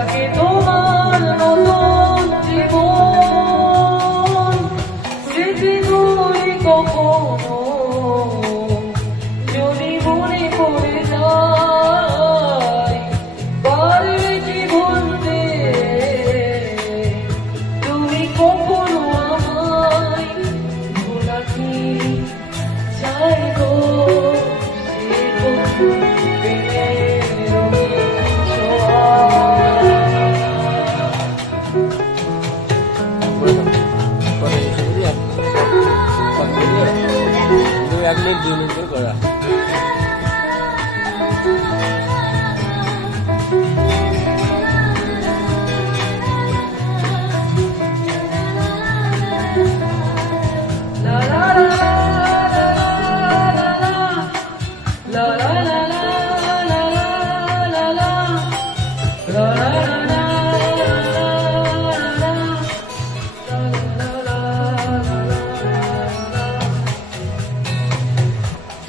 থাকে তোমার নতুন জীবন, স্মৃতিগুলি কখনো যদি মনে পড়ে যায়, পারবে কি ভুলতে তুমি কখনো আমায়? ভোলা কি চাই গো সে প্রেমের রঙিন ছোঁয়া। এক মিনিট 2 মিনিট করে করা।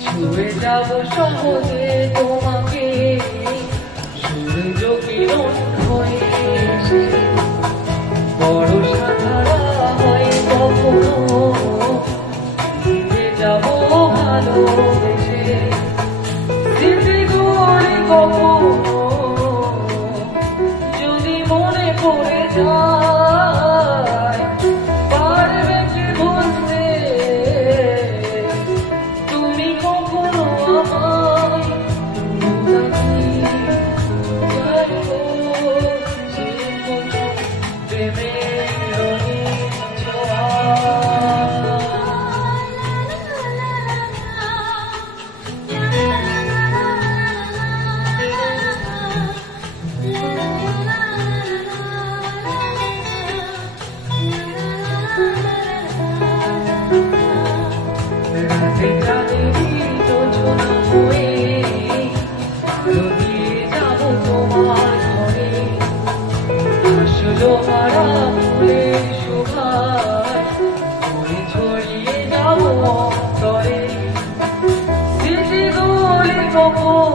ছুঁয়ে যাব সহজে তোমাকে, সূর্য কিরণ হয়ে এসে বড় সাধারা হয় কখনো, ফিরে যাব ভালোবেসে স্মৃতিগুলি কখনো যদি মনে পড়ে যায়, পারবে কি ভুলতে তুমি কখনো আমায়? ভোলা কি চাই গো সে প্রেমের রঙিন ছোঁয়া। রাতে চাঁদেরই যোজনা হয়ে আলো দিয়ে যাব তোমার ঘরে, আসলো মারা ফুলের শোভায় উড়ে ছড়িয়ে যাব অন্তরে, স্মৃতিগুলি কখন